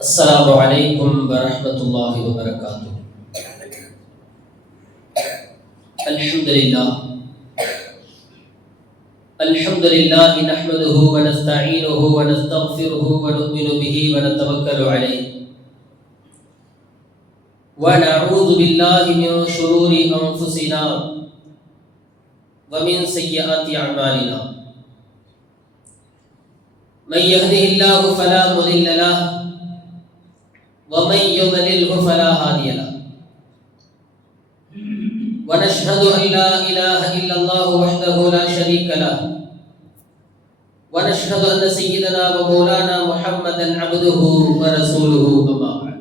السلام عليكم ورحمة الله وبركاته. الحمد لله نحمده ونستعينه ونستغفره ونؤمن به ونتوكل عليه ونعوذ بالله من شرور أنفسنا ومن سيئات أعمالنا. من يهده الله فلا مضل له ومن يضلله فلا هادي له. ونشهد أن لا إله إلا الله وحده لا شريك له ونشهد أن سيدنا ومولانا محمدا عبده ورسوله. أما بعد،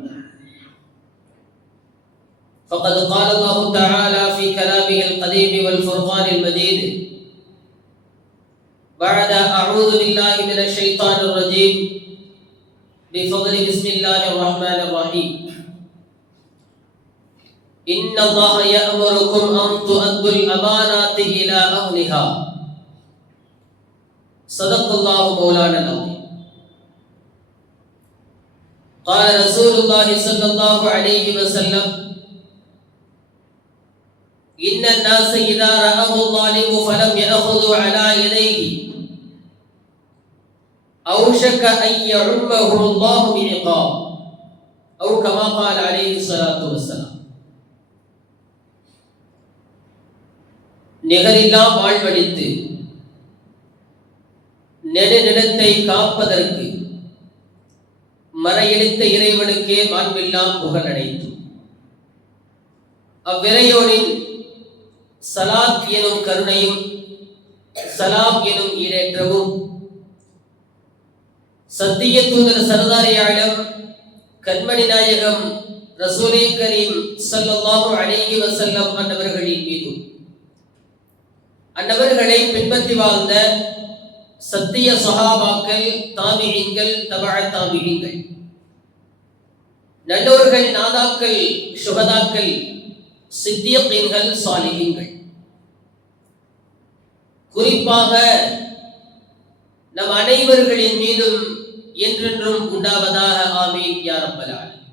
فقد قال الله تعالى في كلامه القديم والفرقان المجيد بعد أعوذ بالله من الشيطان الرجيم بفضل بسم الله الرحمن الرحيم. إن الله يأمركم أن تؤدوا الأمانات إلى أهلها. صدق الله مولانا العظيم. قال رسول الله صلى الله عليه وسلم: إن الناس إذا رأوا الظالم فلم يأخذوا على يديه أوشك أن يعمه الله بعقاب، أو كما قال عليه الصلاة والسلام. நிகரில்லா வாழ்வழித்து நெடுநிலத்தை காப்பதற்கு மறையளித்த இறைவனுக்கே மாண்பெல்லாம் புகழடைத்து, அவ்விறையோனின் சலாத் எனும் கருணையும் சலாம் எனும் ஈரேற்றமும் சத்திய தூதர் சரதாரியாளம் கண்மணி நாயகம் ரசூலே கரீம் ஸல்லல்லாஹு அலைஹி வஸல்லம் அன்னவர்களின் மீதும் அன்னவர்களை பின்பற்றி வாழ்ந்த சத்திய சஹாபாக்கள், தாபிஈன்கள், தபஅ தாபிஈன்கள், நல்லோர்கள், நாதாக்கள், சுஹதாக்கள், சித்தியீன்கள், சாலிஹீன்கள், குறிப்பாக நம் அனைவர்களின் மீதும் என்றென்றும் உண்டாவதாக. ஆமீன் யா ரப்பல் ஆலமீன்.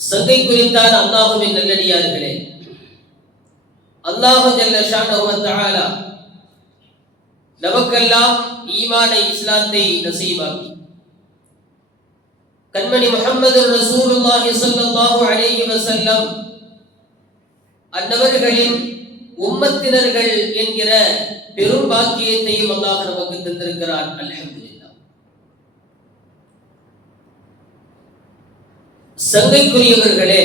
சங்கை குறித்தான அல்லாஹ்வின் நல்லடியார்களே, அல்லாஹ் ஜல்ல ஷானஹு வ தஆலா நமக்கெல்லாம் ஈமானை, இஸ்லாத்தை நசீபாக்கி கண்மணி முஹம்மது ரசூலுல்லாஹி ஸல்லல்லாஹு அலைஹி வஸல்லம் அன்னவர்களின் உம்மத்தினர்கள் என்கிற பெரும் பாக்கியத்தையும் அல்லாஹ் நமக்கு தந்திருக்கிறான். அல்ஹம்துலில்லாஹ். சங்கைக்குரியவர்களே,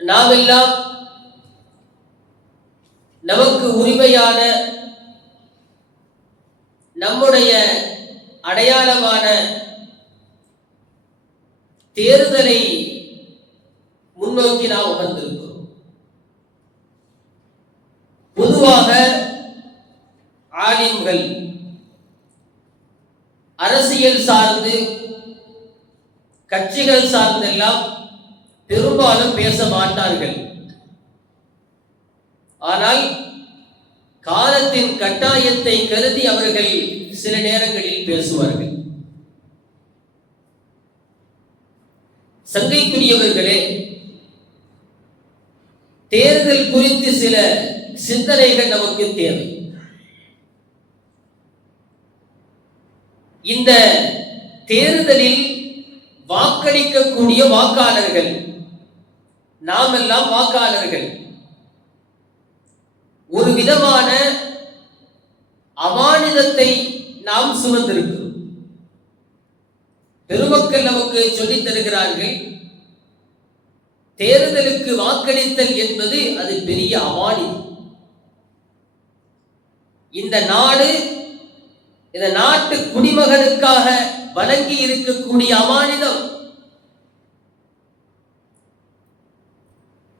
நாமெல்லாம் நமக்கு உரிமையான நம்முடைய அடையாளமான தேர்தலை முன்னோக்கி நாம் உணர்ந்திருக்கிறோம். பொதுவாக ஆலிம்கள் அரசியல் சார்ந்து, கட்சிகள் சார்ந்தெல்லாம் பெரும்பாலும் பேச மாட்டார்கள். ஆனால் காலத்தின் கட்டாயத்தை கருதி அவர்கள் சில நேரங்களில் பேசுவார்கள். சங்கைக்குரியவர்களே, தேர்தல் குறித்து சில சிந்தனைகள் நமக்கு தேவை. இந்த தேர்தலில் வாக்களிக்கக்கூடிய வாக்காளர்கள், நாம் எல்லாம் வாக்காளர்கள், ஒரு விதமான அமானிதத்தை நாம் சுமந்திருக்கிறோம். பெருமக்கள் நமக்கு சொல்லித் தருகிறார்கள், தேர்தலுக்கு வாக்களித்தல் என்பது அது பெரிய அமானிதம். இந்த நாடு, இந்த நாட்டு குடிமகனுக்காக வழங்கி இருக்கக்கூடிய அமானிதம்.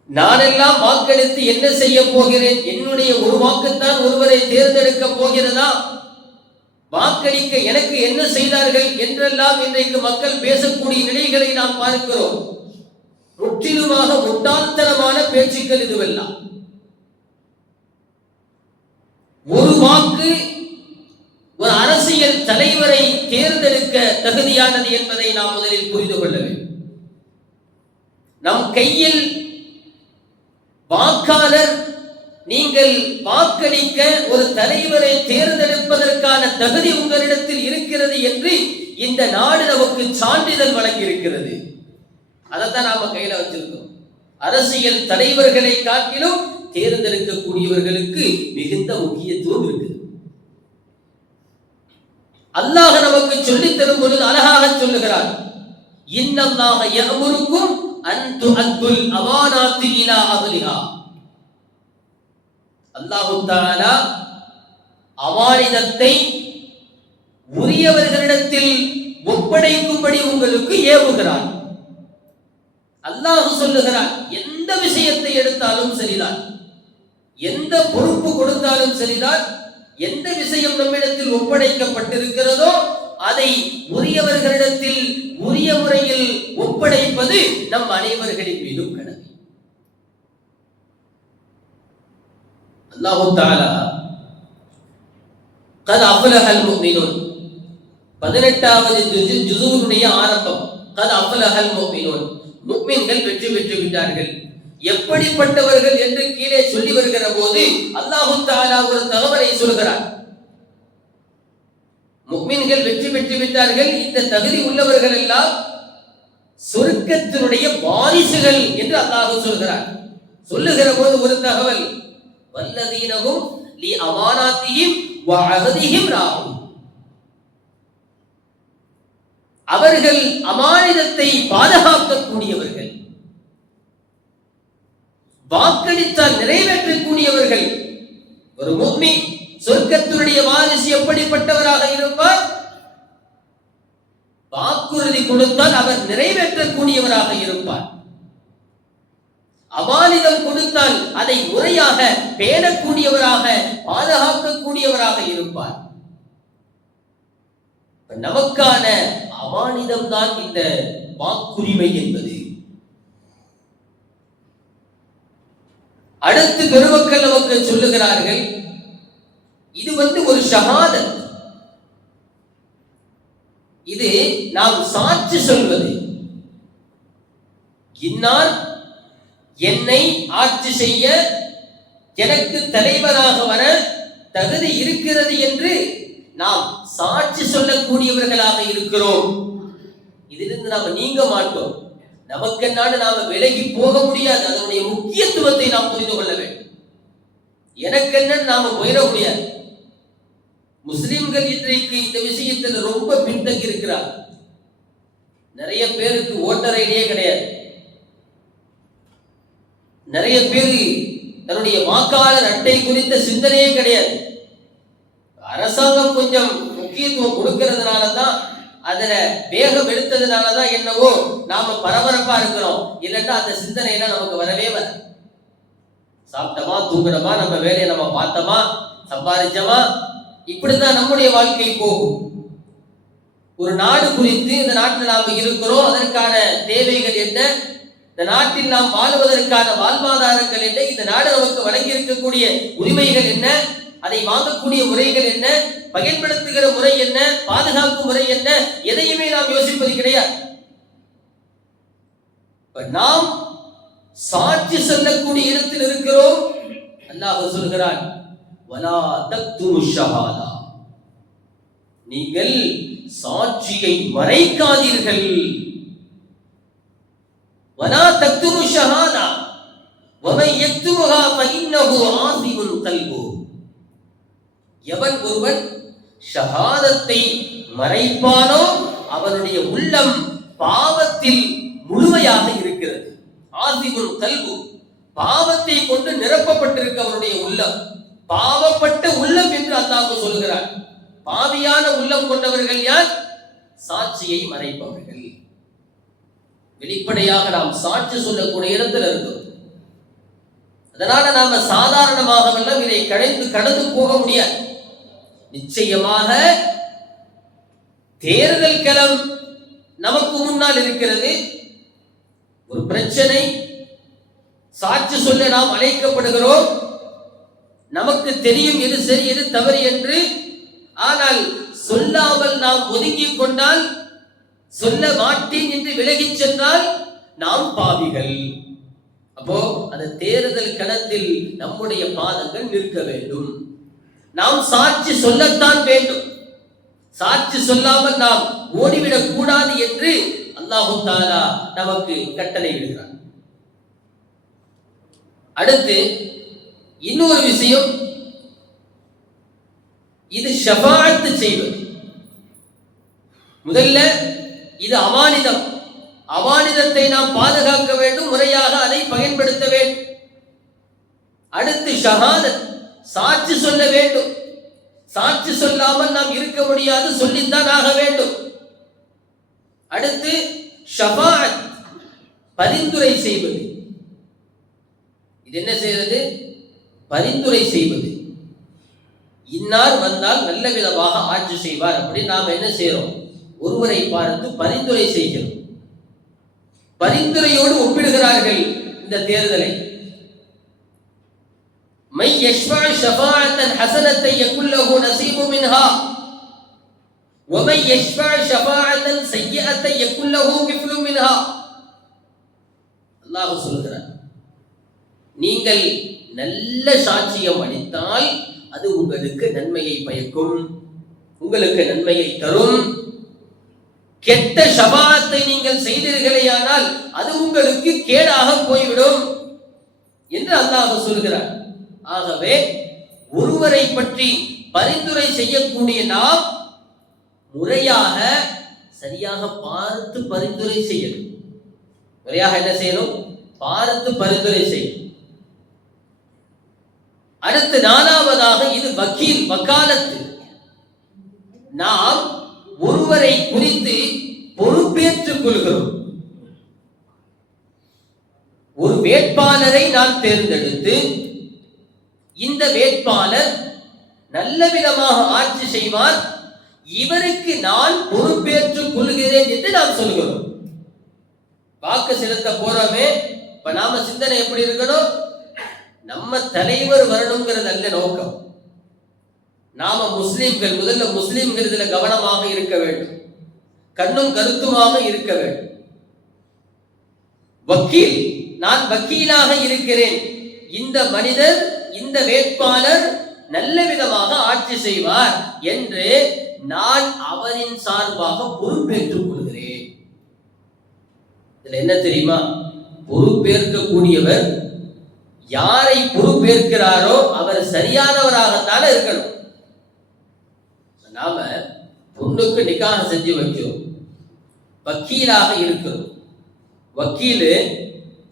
நானெல்லாம் வாக்களித்து என்ன செய்ய போகிறேன்? என்னுடைய ஒரு வாக்குத்தான் ஒருவரை தேர்ந்தெடுக்க போகிறதா? வாக்களிக்க எனக்கு என்ன செய்தார்கள் என்றெல்லாம் இன்றைக்கு மக்கள் பேசக்கூடிய நிலைகளை நாம் பார்க்கிறோம். முற்றிலுமாக முட்டாள்தனமான பேச்சுக்கள் இதுவெல்லாம். ஒரு வாக்கு ஒரு அரசியல் தலைவரை தேர்ந்தெடுக்க தகுதியானது என்பதை நாம் முதலில் புரிந்து கொள்ள வேண்டும். நம் கையில் வாக்காளர், நீங்கள் வாக்களிக்க ஒரு தலைவரை தேர்ந்தெடுப்பதற்கான தகுதி உங்களிடத்தில் இருக்கிறது என்று இந்த நாடு நமக்கு சான்றிதழ் வழங்கி இருக்கிறது. அதைத்தான் நாம கையில வச்சிருக்கோம். அரசியல் தலைவர்களை காட்டிலும் தேர்ந்தெடுக்கக்கூடியவர்களுக்கு மிகுந்த முக்கியத்துவம் இருக்குது. அல்லாஹ் நமக்கு சொல்லித் தரும் பொழுது அழகாக சொல்லுகிறார், இன்னல்லாஹ யஅமுருக்கும் அன் துஅத்துல் அமானாத்தி இலா அஹ்லிஹா. அல்லாஹ் தஆலா அமானிதத்தை உரியவர்களிடத்தில் ஒப்படைக்கும்படி உங்களுக்கு ஏவுகிறார். அல்லாஹ் சொல்லுகிறார், எந்த விஷயத்தை எடுத்தாலும் சரிதான், எந்த பொறுப்பு கொடுத்தாலும் சரிதான், எந்த விஷயம் நம்மிடத்தில் ஒப்படைக்கப்பட்டிருக்கிறதோ அதை உரியவர்களிடத்தில் உரிய முறையில் ஒப்படைப்பது நம் அனைவர்களின் மீதும் கடமை. அல்லாஹ் தஆலா கத் அஃப்லஹல் முஃமினூன் 18வது ஜுஸுவுடைய ஆரம்பம். கத் அஃப்லஹல் முஃமினூன், முஃமின்கள் வெற்றி பெற்று விட்டார்கள். எப்படிப்பட்டவர்கள் என்று கீழே சொல்லி வருகிற போது அல்லாஹ் தஆலா ஒரு தகவலை சொல்கிறார். முஃமின்கள் வெற்றி பெற்று விட்டார்கள், இந்த தகுதி உள்ளவர்கள் எல்லாம் சொர்க்கத்தினுடைய வாரிசுகள் என்று அல்லாஹ் சொல்கிறார். சொல்லுகிற போது ஒரு தகவல், வல்லதீனஹும் லி அமானாத்திஹிம் வ அஹதிஹிம் ராஊன், அவர்கள் அமானிதத்தை பாதுகாக்கக்கூடியவர்கள், வாக்களித்தால் நிறைவேற்றக்கூடியவர்கள். ஒரு முஃமின் சொர்க்கத்தினுடைய வாரிசு எப்படிப்பட்டவராக இருப்பார்? வாக்குறுதி கொடுத்தால் அவர் நிறைவேற்றக்கூடியவராக இருப்பார். அமானிதம் கொடுத்தால் அதை முறையாக பேணக்கூடியவராக, பாதுகாக்கக்கூடியவராக இருப்பார். நமக்கான அமானிதம் தான் இந்த வாக்குரிமை என்பது. அடுத்து பெருமக்கள் நமக்கு சொல்லுகிறார்கள், இது ஒரு ஷஹாதத், இது நாம் சாட்சி சொல்வது. இன்னார் என்னை ஆட்சி செய்ய, எனக்கு தலைவராக வர தகுதி இருக்கிறது என்று நாம் சாட்சி சொல்லக்கூடியவர்களாக இருக்கிறோம். இதிலிருந்து நாம் நீங்க மாட்டோம். நமக்கென்னாடு நாம விலகி போக முடியாது. அதனுடைய முக்கியத்துவத்தை நாம் புரிந்து கொள்ள வேண்டும். எனக்கென்ன நாம போயிட முடியாது. முஸ்லிம்கள் இன்றைக்கு இந்த விஷயத்தில் ரொம்ப பின்தங்கி இருக்கிறார். நிறைய பேருக்கு ஓட்டர் ஐடியே கிடையாது. நிறைய பேர் தன்னுடைய வாக்காளர் அட்டை குறித்த சிந்தனையே கிடையாது. அரசாங்கம் கொஞ்சம் முக்கியத்துவம் கொடுக்கிறதுனாலதான், அதுல வேகம் எடுத்ததுனாலதான் என்னவோ நாம பரபரப்பா இருக்கிறோம். இல்லைன்னா அந்த சிந்தனையெல்லாம் நமக்கு வரவே வர. சாப்பிட்டமா, தூங்குறமா, நம்ம வேலையை நம்ம பார்த்தோமா, சம்பாதிச்சோமா, இப்படிதான் நம்முடைய வாழ்க்கை போகும். ஒரு நாடு குறித்து, இந்த நாட்டில் நாம் இருக்கிறோம், அதற்கான தேவைகள் என்ன, இந்த நாட்டில் நாம் வாழ்வதற்கான வாழ்வாதாரங்கள் என்ன, இந்த நாடு நமக்கு வழங்கி இருக்கக்கூடிய உரிமைகள் என்ன, அதை வாங்கக்கூடிய முறைகள் என்ன, பயன்படுத்துகிற முறை என்ன, பாதுகாக்கும் முறை என்ன, எதையுமே நாம் யோசிப்பது கிடையாது. நாம் சாட்சி சொல்லக்கூடிய இடத்தில் இருக்கிறோம். அல்லாஹ் சொல்கிறான், வலா தக்துமு ஷஹாதா, நீங்கள் சாட்சியை மறைக்காதீர்கள். வலா தக்துமு ஷஹாதா வமன் யக்துமுஹா ஃபஇன்னஹு ஆஸிமுன் கல்புஹு, எவன் ஒருவன் ஷஹாதத்தை மறைப்பானோ அவனுடைய உள்ளம் பாவத்தில் முழுமையாக இருக்கிறது. ஆஸிமுன் கல்பு, பாவத்தை கொண்டு நிரப்பப்பட்டிருக்க அவனுடைய உள்ளம், பாவப்பட்ட உள்ளம் என்று அல்லாஹ் சொல்கிறார். பாவியான உள்ளம் கொண்டவர்கள் யார்? சாட்சியை மறைப்பவர்கள். வெளிப்படையாக நாம் சாட்சி சொல்லக்கூடிய இடத்துல இருக்கிறோம். அதனால நாம சாதாரணமாக இதை கடந்து போக முடியாது. நிச்சயமாக தேர்தல் களம் நமக்கு முன்னால் இருக்கிறது. ஒரு பிரச்சனை, சாட்சி சொல்ல நாம் அழைக்கப்படுகிறோம். நமக்கு தெரியும் எது சரி எது தவறு என்று. ஆனால் சொல்லாமல் நாம் ஒதுங்கிக் கொண்டால், சொல்ல மாட்டேன் என்று விலகிச் சென்றால் நாம் பாவிகள். அப்போ அந்த தேர்தல் களத்தில் நம்முடைய பாதங்கள் நிற்க வேண்டும். நாம் சாட்சி சொல்லத்தான் வேண்டும். சாட்சி சொல்லாமல் நாம் ஓடிவிடக் கூடாது என்று அல்லாஹு தஆலா நமக்கு கட்டளை விடுகிறார். அடுத்து இன்னொரு விஷயம், இது ஷஃபாஅத் செய்வது. முதல்ல இது அமானிதம். அமானிதத்தை நாம் பாதுகாக்க வேண்டும், முறையாக அதை பயன்படுத்த வேண்டும். அடுத்து ஷஹாதத், சாட்சி சொல்ல வேண்டும். சாட்சி சொல்லாமல் நாம் இருக்க முடியாது, சொல்லித்தான் ஆக வேண்டும். அடுத்து ஷஃபாஅத், பரிந்துரை செய்வது. இது என்ன செய்வது? பரிந்துரை செய்வது. இன்னார் வந்தால் நல்ல விதமாக ஆட்சி செய்வார் அப்படி நாம் என்ன செய்யறோம்? ஒருவரை பார்த்து பரிந்துரை செய்கிறோம். பரிந்துரையோடு ஒப்பிடுகிறார்கள் இந்த தேர்தலை. மை யஷ்ஃபா ஷஃபாஅத்தன் ஹஸனத்தன் யகுல் லஹு நஸீபு மின்ஹா வ மை யஷ்ஃபா ஷஃபாஅத்தன் ஸய்யிஅத்தன் யகுல் லஹு கிஃப்லு மின்ஹா. அல்லாஹ் சொல்கிறார், நீங்கள் நல்ல சாட்சியம் அளித்தால் அது உங்களுக்கு நன்மையை பயக்கும், உங்களுக்கு நன்மையை தரும். கெட்ட ஷஃபாஅத்தை நீங்கள் செய்தீர்களேயானால் அது உங்களுக்கு கேடாக போய்விடும் என்று அல்லாஹ் சொல்கிறார். ஆகவே ஒருவரை பற்றி பரிந்துரை செய்யக்கூடிய நாம் முறையாக சரியாக பார்த்து பரிந்துரை செய்யணும். முறையாக என்ன செய்யணும்? பார்த்து பரிந்துரை செய்யணும். அடுத்து நாலாவதாக இது வக்கீல், வக்காலத்து. நாம் ஒருவரை குறித்து பொறுப்பேற்றுக் கொள்கிறோம். ஒரு வேட்பாளரை நாம் தேர்ந்தெடுத்து இந்த வேட்பாளர் நல்ல விதமாக ஆட்சி செய்வார், இவருக்கு நான் பொறுப்பேற்றுக் கொள்கிறேன் என்று நாம் சொல்கிறோம். வாக்கு செலுத்த போறோமே, இப்ப நாம சிந்தனை எப்படி இருக்கணும்? நம்ம தலைவர் வரணுங்கிறது அல்ல நோக்கம். நாம முஸ்லிம்கள், முதல்ல முஸ்லிம்கள் இதுல கவனமாக இருக்க வேண்டும், கண்ணும் கருத்துமாக இருக்க வேண்டும். வக்கீல், நான் வக்கீலாக இருக்கிறேன், இந்த மனிதர், இந்த வேட்பாளர் நல்ல விதமாக ஆட்சி செய்வார் என்று நான் அவரின் சார்பாக பொறுப்பேற்றுக் கொள்கிறேன். இதுல என்ன தெரியுமா? பொறுப்பேற்கக்கூடியவர் யாரை பொறுப்பேற்கிறாரோ அவர் சரியானவராகத்தான் இருக்கணும். நாம பொண்ணுக்கு நிக்காஹ் செஞ்சு வைக்கிறோம், வக்கீலாக இருக்கிறோம். வக்கீலு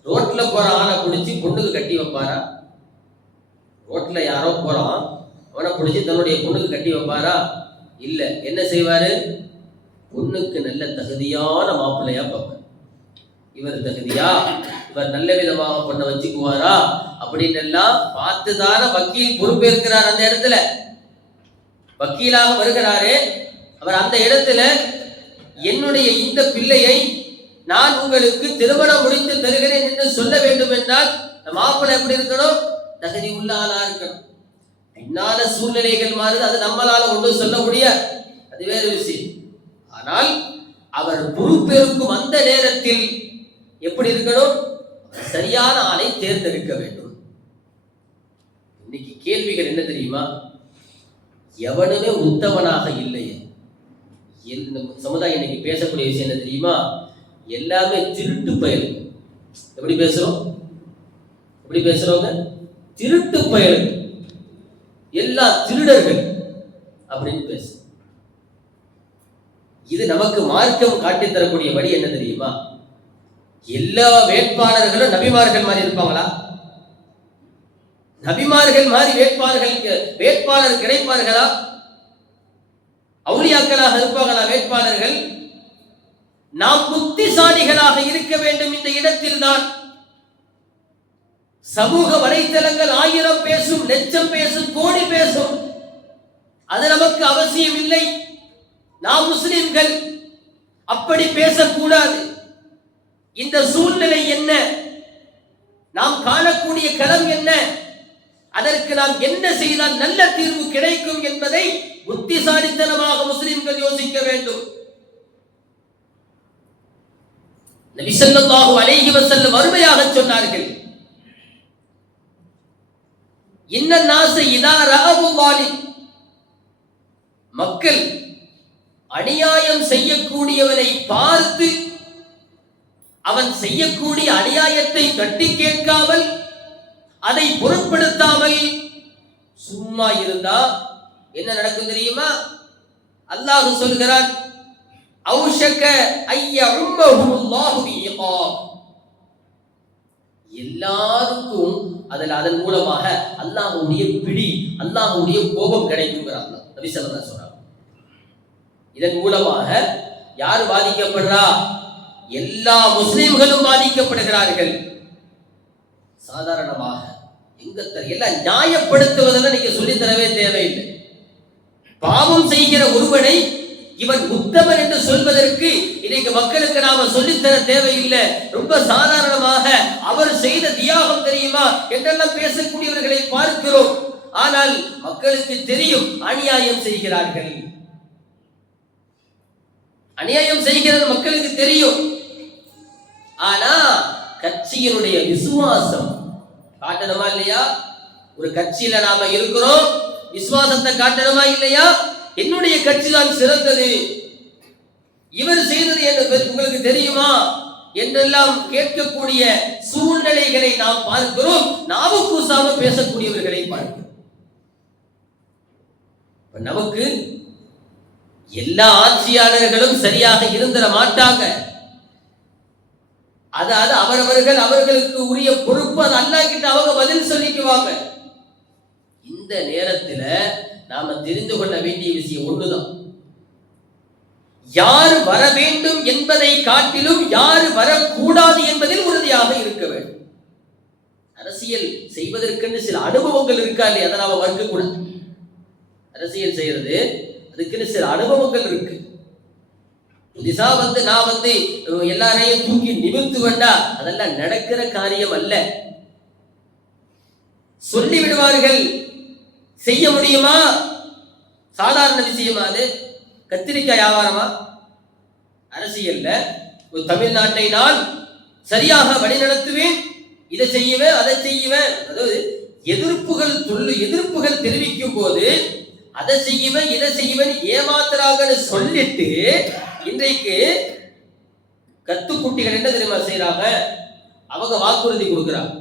ரோட்ல போற ஆளை பிடிச்சி பொண்ணுக்கு கட்டி வைப்பாரா? ரோட்ல யாரோ போறான், அவனை பிடிச்சி தன்னுடைய பொண்ணுக்கு கட்டி வைப்பாரா? இல்ல. என்ன செய்வாரு? பொண்ணுக்கு நல்ல தகுதியான மாப்பிள்ளையா பார்ப்பார். இவர் தகுதியா, இவர் நல்ல விதமாக பொண்ணை வச்சுக்குவாரா அப்படின்னு எல்லாம் பார்த்துதான வக்கீல் பொறுப்பேற்கிறார். அந்த இடத்துல வக்கீலாக வருகிறாரே, அவர் அந்த இடத்துல என்னுடைய இந்த பிள்ளையை நான் உங்களுக்கு திருமணம் முடித்து தருகிறேன் என்று சொல்ல வேண்டும் என்றால் மாப்பிள்ளை எப்படி இருக்கணும்? தகுதி உள்ள ஆளா இருக்கணும். பின்னால சூழ்நிலைகள் மாறுது, அது நம்மளால ஒன்றும் சொல்ல முடியாது, அது வேறு விஷயம். ஆனால் அவர் பொறுப்பேற்கும் அந்த நேரத்தில் எப்படி இருக்கணும்? சரியான ஆளை தேர்ந்தெடுக்க வேண்டும். இன்னைக்கு கேள்விகள் என்ன தெரியுமா? எவனுமே உத்தமனாக இல்லையே. சமுதாயம் இன்னைக்கு பேசக்கூடிய விஷயம் என்ன தெரியுமா? எல்லாமே திருட்டு பயலுங்க. எப்படி பேசுறோம்? எப்படி பேசுறோங்க? திருட்டு பயலுங்க, எல்லா திருடர்கள் அப்படின்னு பேச. இது நமக்கு மார்க்கம் காட்டி தரக்கூடிய வழி என்ன தெரியுமா? எல்லா வேட்பாளர்களும் நபிமார்கள் மாதிரி இருப்பாங்களா? நபிமார்கள் மாதிரி வேட்பாளர் கிடைப்பார்களா? அவுலியாக்களாக இருப்பார்களா வேட்பாளர்கள்? நாம் புத்திசாலிகளாக இருக்க வேண்டும். இந்த இடத்தில் தான் சமூக வலைத்தளங்கள் 1000 பேசும், லட்சம் பேசும், கோடி பேசும், அது நமக்கு அவசியம் இல்லை. நாம் முஸ்லிம்கள் அப்படி பேசக்கூடாது. இந்த சூழ்நிலை என்ன, நாம் காணக்கூடிய களம் என்ன, அதற்கு நாம் என்ன செய்தால் நல்ல தீர்வு கிடைக்கும் என்பதை புத்திசாலித்தனமாக முஸ்லிம்கள் யோசிக்க வேண்டும். நபி ஸல்லல்லாஹு அலைஹி வஸல்லம் அருமையாக சொன்னார்கள், இன்ன நாஸ இதா ரஅவு ஸாலிம், மக்கள் அநியாயம் செய்யக்கூடியவனை பார்த்து அவன் செய்யக்கூடிய அநியாயத்தை தட்டி கேட்காமல் அதை பொருட்படுத்தாமல் சும்மா இருந்தா என்ன நடக்கும் தெரியுமா? அல்லாஹ் சொல்கிறான், அவுஷக ஐயஉம்மஹுல்லாஹு பிஇகாப், எல்லாருக்கும் அதன் மூலமாக அல்லாஹ்வுடைய பிடி, அல்லாஹ்வுடைய கோபம் கிடைக்கும்ங்கறாங்க நபி ஸல்லல்லாஹு அலைஹி வஸல்லம். இதன் மூலமாக யார் பாதிக்கப்படுறா? எல்லா முஸ்லிம்களும் பாதிக்கப்படுகிறார்கள். சாதாரணமாக எல்லாம் நியாயப்படுத்துவதெல்லாம் நீங்க சொல்லி தரவே தேவையில்லை. பாவம் செய்கிற ஒருவனை இவன் உத்தமன் என்று சொல்வதற்கு இன்னைக்கு மக்களுக்கு நாம சொல்லித்தர தேவையில்லை. ரொம்ப சாதாரணமாக அவர் செய்த தியாகம் தெரியுமா என்றெல்லாம் பேசக்கூடியவர்களை பார்க்கிறோம். ஆனால் மக்களுக்கு தெரியும் அநியாயம் செய்கிறார்கள், அநியாயம் செய்கிறது மக்களுக்கு தெரியும். ஆனா கட்சியினுடைய விசுவாசம் காட்டணுமா இல்லையா? ஒரு கட்சியில நாம இருக்கிறோம், விசுவாசத்தை காட்டணுமா இல்லையா? என்னுடைய கட்சி தான் சிறந்தது, இவர் செய்தது என்று உங்களுக்கு தெரியுமா என்றெல்லாம் கேட்கக்கூடிய சூழ்நிலைகளை நாம் பார்க்கிறோம். நாம கூசாம பேசக்கூடியவர்களை பார்க்கிறோம். நமக்கு எல்லா ஆட்சியாளர்களும் சரியாக இருந்திட மாட்டாங்க. அதாவது அவர்களுக்கு உரிய பொறுப்பு அது அல்லாஹ் கிட்ட அவங்க பதில் சொல்லிக்குவாங்க. இந்த நேரத்தில் நாம தெரிந்து கொள்ள வேண்டிய விஷயம் ஒண்ணுதான், யார் வர வேண்டும் என்பதை காட்டிலும் யார் வரக்கூடாது என்பதில் உறுதியாக இருக்க வேண்டும். அரசியல் செய்வதற்கென்று சில அனுபவங்கள் இருக்கா இல்லையா? அதை நாம மறுக்க கூடாது. அரசியல் செய்யறது அதுக்குன்னு சில அனுபவங்கள் இருக்கு. புதுசா நான் எல்லாரையும் தூக்கி நிமிர்த்து வேண்டா, அதெல்லாம் நடக்கிற காரியம் அல்ல. சொல்லி விடுவார்கள், செய்ய முடியுமா? சாதாரண விஷயமா அது? கத்திரிக்காய் வியாபாரமா? அரசியல்ல ஒரு தமிழ்நாட்டை நான் சரியாக வழிநடத்துவேன், இதை செய்வேன் அதை செய்வேன், அதாவது எதிர்ப்புகள் தெரிவிக்கும் போது அதை செய்வேன் இதை செய்வேன் ஏமாத்துறாங்கன்னு சொல்லிட்டு இன்றைக்கு கத்துக்குட்டிகள் என்ன தெரியுமா செய்யறாங்க? அவங்க வாக்குறுதி கொடுக்குறாங்க.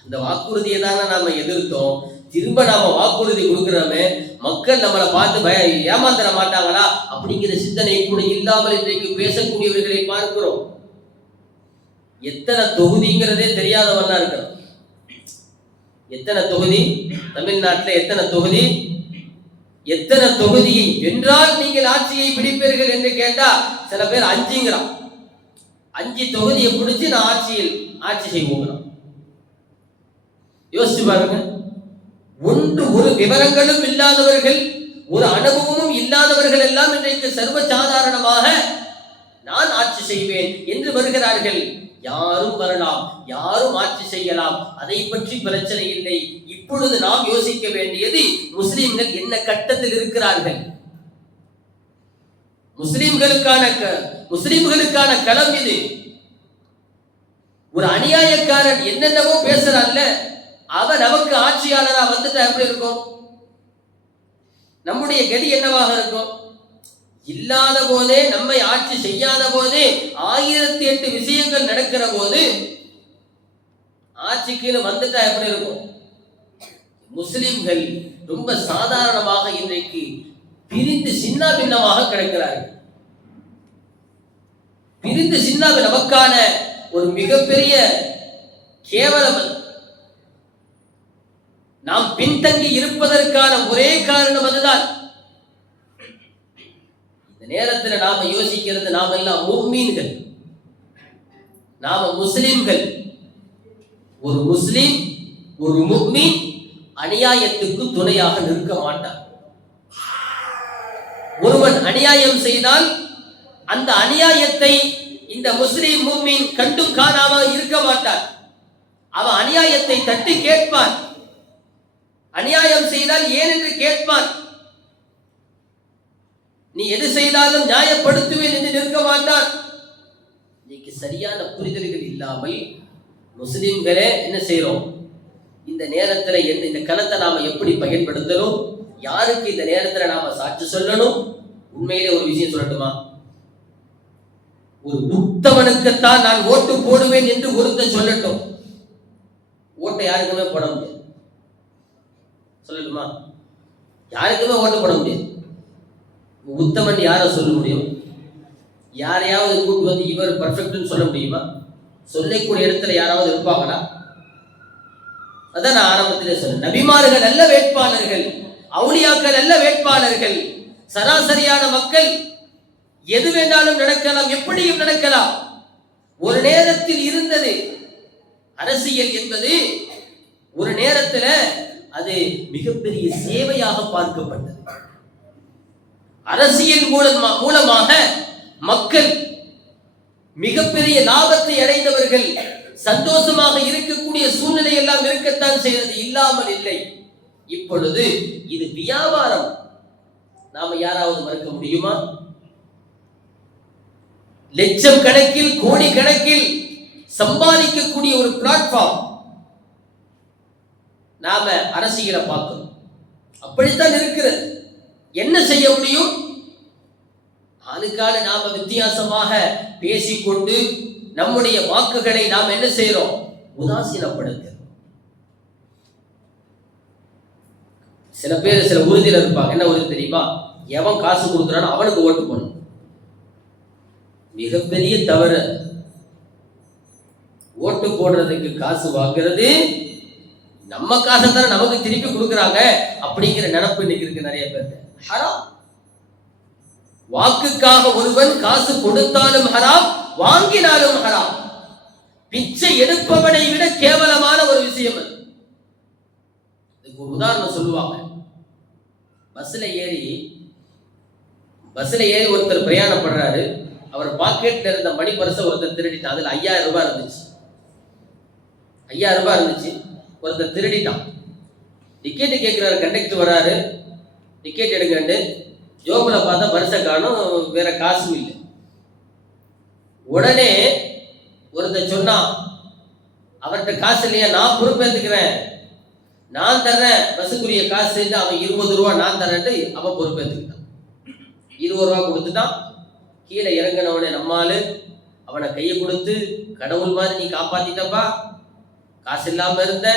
அந்த வாக்குறுதியை தானே நாம எதிர்த்தோம். திரும்ப நாம வாக்குறுதி கொடுக்கிறோமே, மக்கள் நம்மளை பார்த்து ஏமாந்துட மாட்டாங்களா அப்படிங்கிற சிந்தனை கூட இல்லாமல் இன்றைக்கு பேசக்கூடியவர்களை பார்க்கிறோம். எத்தனை தொகுதிங்கிறதே தெரியாதவனா இருக்கிறோம். எத்தனை தொகுதி தமிழ்நாட்டில், எத்தனை தொகுதியை வென்றால் நீங்கள் ஆட்சியை பிடிப்பீர்கள் என்று கேட்டா சில பேர் 5ங்கிறான். 5 தொகுதியை பிடிச்சு நான் ஆட்சி செய்வோங்கிறான். யோசிச்சு பாருங்க. ஒரு விவரங்களும் இல்லாதவர்கள், ஒரு அனுபவமும் இல்லாதவர்கள் எல்லாம் இன்றைக்கு சர்வ சாதாரணமாக நான் ஆட்சி செய்வேன் என்று வருகிறார்கள். யாரும் வரலாம், யாரும் ஆட்சி செய்யலாம், அதை பற்றி பிரச்சனை இல்லை. இப்பொழுது நாம் யோசிக்க வேண்டியது முஸ்லிம்கள் என்ன கட்டத்தில் இருக்கிறார்கள். முஸ்லிம்களுக்கான களம் இது. ஒரு அநியாயக்காரன் என்னென்னவோ பேசுறான்ல, அவன் நமக்கு ஆட்சியாளரா வந்துட்டா எப்படி இருக்கும்? நம்முடைய கதி என்னவாக இருக்கும்? இல்லாத போதே, நம்மை ஆட்சி செய்யாத போதே 1008 விஷயங்கள் நடக்கிற போது ஆட்சிக்கு வந்துட்டா எப்படி இருக்கும்? முஸ்லிம்கள் ரொம்ப சாதாரணமாக இன்றைக்கு பிரிந்து சின்ன பின்னமாக கிடக்கிறார்கள். பிரிந்து சின்ன நமக்கான ஒரு மிகப்பெரிய கேவலம். நாம் பின்தங்கி இருப்பதற்கான ஒரே காரணம் அதுதான். இந்த நேரத்தில் நாம யோசிக்கிறது, நாம எல்லாம் முஃமின்கள், நாம முஸ்லிம்கள். ஒரு முஸ்லிம், ஒரு முஃமின் அநியாயத்துக்கு துணையாக நிற்க மாட்டான். ஒருவன் அநியாயம் செய்தால் அந்த அநியாயத்தை இந்த முஸ்லிம் முஃமின் கண்டும் காணாமல் இருக்க மாட்டான். அவன் அநியாயத்தை தட்டி கேட்பான். அநியாயம் செய்தால் ஏன் என்று கேட்பான். நீ எது செய்தாலும் நியாயப்படுத்துவேன் என்று நிற்க மாட்டான். இன்னைக்கு சரியான புரிதல்கள் இல்லாமல் முஸ்லிம்களே என்ன செய்யறோம்? இந்த நேரத்துல இந்த களத்தை நாம எப்படி பயன்படுத்தணும், யாருக்கு இந்த நேரத்துல நாம சாட்சி சொல்லணும்? உண்மையிலே ஒரு விஷயம் சொல்லட்டுமா? ஒரு உத்தமனுக்குத்தான் நான் ஓட்டு போடுவேன் என்று ஒருத்தன் சொல்லட்டும். ஓட்டை யாருக்குமே போட முடியாது. சொல்லட்டுமா? யாருக்குமே ஓட்டு போட முடியாது. உத்தமன் யார சொல்ல முடியும்? யாரையாவது கூட்டு வந்து இவர் பர்ஃபெக்ட்னு சொல்ல முடியுமா? சொல்லக்கூடிய இடத்துல யாராவது இருப்பாங்களா? அதான் நான் ஆரம்பத்திலே சொன்னேன். நபிமார்கள் அல்ல வேட்பாளர்கள், அவுலியாக்கள் அல்ல வேட்பாளர்கள். சராசரியான மக்கள் எது வேண்டாலும் நடக்கலாம், எப்படியும் நடக்கலாம். ஒரு நேரத்தில் இருந்தது அரசியல் என்பது, ஒரு நேரத்துல அது மிகப்பெரிய சேவையாக பார்க்கப்பட்டது. அரசியல் மூலமாக மக்கள் மிகப்பெரிய லாபத்தை அடைந்தவர்கள், சந்தோஷமாக இருக்கக்கூடிய சூழ்நிலை எல்லாம் இருக்கத்தான் செய்தது, இல்லாமல் இல்லை. இப்பொழுது இது வியாபாரம். நாம யாராவது மறுக்க முடியுமா? லட்சம் கணக்கில் கோடி கணக்கில் சம்பாதிக்கக்கூடிய ஒரு பிளாட்ஃபார்ம். நாம அரசியலை பார்க்கணும், அப்படித்தான் இருக்கிறது. என்ன செய்ய முடியும்? அதுக்காக நாம வித்தியாசமாக பேசிக்கொண்டு நம்முடைய வாக்குகளை நாம் என்ன செய்யறோம்? உதாசீனப்படுத்த. சில பேர் சில உறுதியில் இருப்பாங்க. என்ன உறுதி தெரியுமா? எவன் காசு கொடுக்குறானோ அவனுக்கு ஓட்டு போடணும். மிகப்பெரிய தவறு. ஓட்டு போடுறதுக்கு காசு வாங்குறது, நம்ம காசை தான் நமக்கு திருப்பி கொடுக்குறாங்க அப்படிங்கிற நினைப்பு இன்னைக்கு இருக்கு நிறைய பேருக்கு. ஹராம். வாக்குக்காக ஒருவன் காசு கொடுத்தாலும் ஹராம், வாங்கினாலும் ஹராம். பிச்சை எடுப்பவனை விட கேவலமான ஒரு விஷயம் அது. இதுக்கு ஒரு உதாரணம் சொல்லுவாங்க. பஸ்ல ஏறி ஒருத்தர் பிரயாணப்படுறாரு. அவர் பாக்கெட்ல இருந்த மணி பரிசை ஒருத்தர் திருடிட்டான். அதுல 5000 ரூபாய் இருந்துச்சு. 5000 ரூபாய் இருந்துச்சு. ஒருத்தர் திருடிட்டான். டிக்கெட் கேட்கிறாரு. கண்டக்டர் வராரு, டிக்கெட் எடுங்கன்னு. ஜோபுல பார்த்தா பரிசை காணும், வேற காசும் இல்லை. உடனே ஒருத்தர் சொன்னான், அவர்கிட்ட காசு இல்லையா, நான் பொறுப்பேற்றுக்கிறேன், நான் தர்றேன் பஸ்ஸுக்குரிய காசு செஞ்சு. அவன் 20 ரூபா நான் தரேன்ட்டு அவன் பொறுப்பேற்றுக்கிட்டான். 20 ரூபா கொடுத்துட்டான். கீழே இறங்கினவனே நம்மாலு அவனை கையை கொடுத்து, கடவுள் மாதிரி நீ காப்பாத்திட்டப்பா, காசு இல்லாம இருந்த,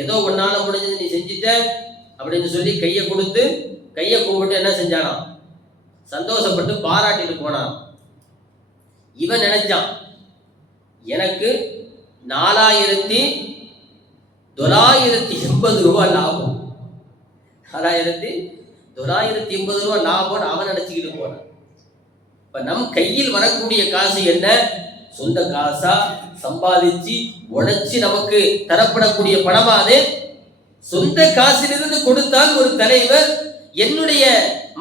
ஏதோ ஒன்னால முடிஞ்சது நீ செஞ்சிட்ட அப்படின்னு சொல்லி கையை கொடுத்து, கையை கும்பிட்டு என்ன செஞ்சானா, சந்தோஷப்பட்டு பாராட்டிட்டு போனான். இவன் நினைச்சான், எனக்கு 4980 ரூபாய் லாபம், 4980 ரூபாய் லாபம் அவன் நினைச்சுக்கிட்டு போனான். இப்ப நம் கையில் வரக்கூடிய காசு என்ன? சொந்த காசா சம்பாதிச்சு உழைச்சி நமக்கு தரப்படக்கூடிய பணமா? அது சொந்த காசிலிருந்து கொடுத்தால் ஒரு தலைவர், என்னுடைய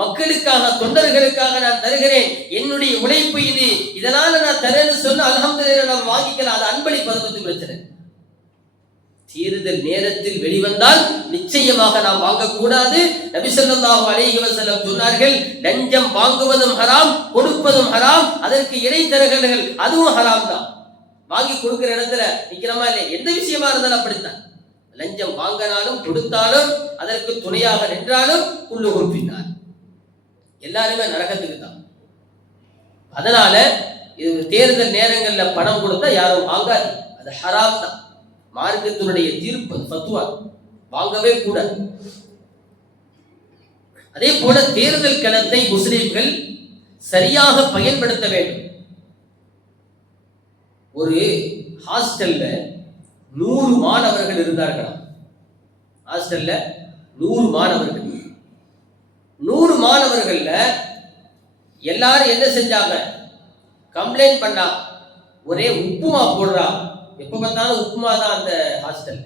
மக்களுக்காக தொண்டர்களுக்காக நான் தருகிறேன், என்னுடைய உழைப்பு இது, இதனால நான் தரேன்னு சொன்ன அல்ஹம்துலில்லாஹ் நாம் வாங்கிக்கலாம். அது அன்பளிப்பு, அதை பத்தி பிரச்சனை. தேர்தல் நேரத்தில் வெளிவந்தால் நிச்சயமாக நாம் வாங்கக்கூடாது. நபி ஸல்லல்லாஹு அலைஹி வஸல்லம் சொன்னார்கள், லஞ்சம் வாங்குவதும் ஹராம், கொடுப்பதும் ஹராம், அதற்கு இடைத்தரகர்கள் அதுவும் ஹராம் தான். வாங்கி கொடுக்கிற இடத்துல நிக்கிறமா இல்லையா? எந்த விஷயமா இருந்தாலும் அப்படித்தான். லஞ்சம் வாங்கினாலும் கொடுத்தாலும் அதற்கு துணையாக நின்றாலும் குல்லுஹும் ஃபின்னார், எல்லாருமே நரகத்துக்கு தான். அதனால இது தேர்தல் நேரங்கள்ல பணம் கொடுத்தா யாரும் வாங்காது, அது ஹராம் தான். மார்க்கத்தினுடைய தீர்ப்பு, ஃபத்வா, வாங்கவே கூடாது. அதே போல தேர்தல் களத்தை முஸ்லிம்கள் சரியாக பயன்படுத்த வேண்டும். ஒரு ஹாஸ்டல்ல 100 மாணவர்கள் இருந்தார்களாம். ஹாஸ்டல்ல 100 மாணவர்கள். 100 மாணவர்கள்ல எல்லாரும் என்ன செஞ்சாங்க? கம்ப்ளைண்ட் பண்ணா, ஒரே உப்புமா போடுறா, எப்ப பார்த்தாலும் உப்புமா தான் அந்த ஹாஸ்டல்,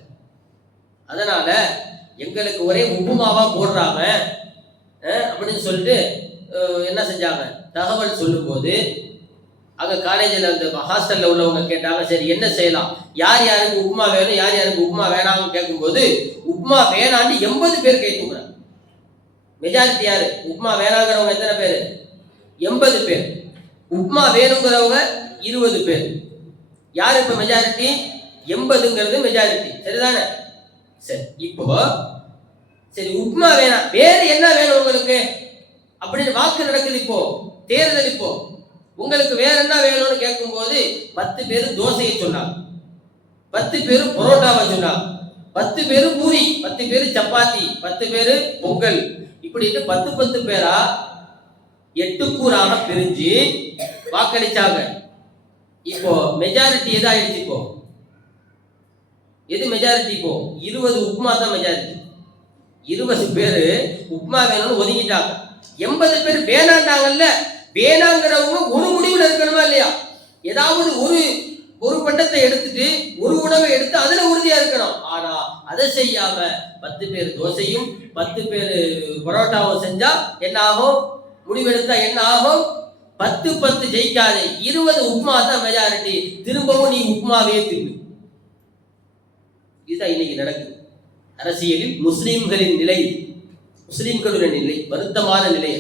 அதனால எங்களுக்கு ஒரே உப்புமாவா போடுறாங்க அப்படின்னு சொல்லிட்டு என்ன செஞ்சாங்க? தகவல் சொல்லும் போது அங்க காலேஜில் அந்த ஹாஸ்டல்ல உள்ளவங்க கேட்டாங்க, சரி என்ன செய்யலாம், யார் யாருக்கு உப்புமா வேணும், யார் யாருக்கு உப்புமா வேணாம்னு கேட்கும்போது உப்புமா வேணான்னு 80 பேர் கை தூக்குறாங்க. மெஜாரிட்டி யாரு? உப்மா வேணாங்கிறவங்க எத்தனை பேர்? 80 பேர். உப்மா வேணுங்கிறவங்க 20 பேர். யாரு இப்ப மெஜாரிட்டி? 80ங்கிறது மெஜாரிட்டி, சரிதானே? சரி, இப்போ சரி உப்மா வேணாம், வேற என்ன வேணும் உங்களுக்கு அப்படின்னு வாக்கு நடக்குது. இப்போ தேர்தல். இப்போ உங்களுக்கு வேற என்ன வேணும்னு கேட்கும் போது 10 பேர் தோசையை சொன்னாங்க, 10 பேர் பரோட்டாவை சொன்னாங்க, 10 பேர் பூரி, 10 பேர் சப்பாத்தி, 10 பேர் பொங்கல், இப்படிட்டு 10 பேரா 8 கூறாக பிரிஞ்சு வாக்களிச்சாங்க. இப்போ மெஜாரிட்டி எது ஆயிடுச்சு? இப்போ எது மெஜாரிட்டி? இப்போ 20 உப்மா தான் மெஜாரிட்டி. 20 பேரு உப்மா வேணும்னு ஒதுங்கிட்டாங்க. 80 பேர் வேணாண்டாங்கல்ல. வேணாங்கிறவங்க ஒரு முடிவுல இருக்கணுமா இல்லையா? ஏதாவது ஒரு பண்டத்தை எடுத்துட்டு ஒரு உணவை எடுத்து அதுல உறுதியா இருக்கணும். ஆனா அதை செய்யாம 10 பேர் தோசையும் 10 பேர் பரோட்டாவும் செஞ்சா என்ன ஆகும்? முடிவெடுத்தா என்ன ஆகும்? 10 ஜெயிக்காது, 20 உப்மா தான் மெஜாரிட்டி. திரும்பவும் நீ உப்மாவே தின்னு. இதுதான் இன்னைக்கு நடக்குது அரசியலில். முஸ்லிம்களின் நிலை, முஸ்லிம்களுடைய நிலை வருத்தமான நிலை.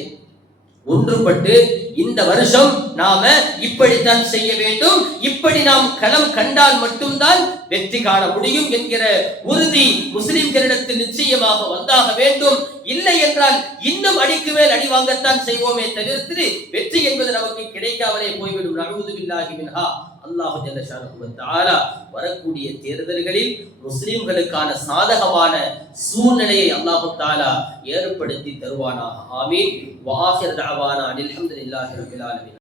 ஒன்றுபட்டு இந்த வருஷம் நாம இப்படித்தான் செய்ய வேண்டும், இப்படி நாம் களம் கண்டால் மட்டும்தான் வெற்றி காண முடியும் என்கிற உறுதி முஸ்லிம்களிடத்தில் நிச்சயமாக வந்தாக வேண்டும். இல்லை என்றால் இன்னும் அடிக்கு மேல் அடி வாங்கத்தான் செய்வோமே தவிர்த்து வெற்றி என்பது நமக்கு கிடைக்காமலே போய்விடும். நஊது பில்லாஹி மின்ஹா. அல்லாஹ் ஜல்ல ஷானஹு வ தஆலா வரக்கூடிய தேர்தல்களில் முஸ்லிம்களுக்கான சாதகமான சூழ்நிலையை அல்லாஹ் தஆலா ஏற்படுத்தி தருவானாக. ஆமீன். வ ஆகிர் தஅவானா அல்ஹம்துலில்லாஹி ரப்பில் ஆலமீன்.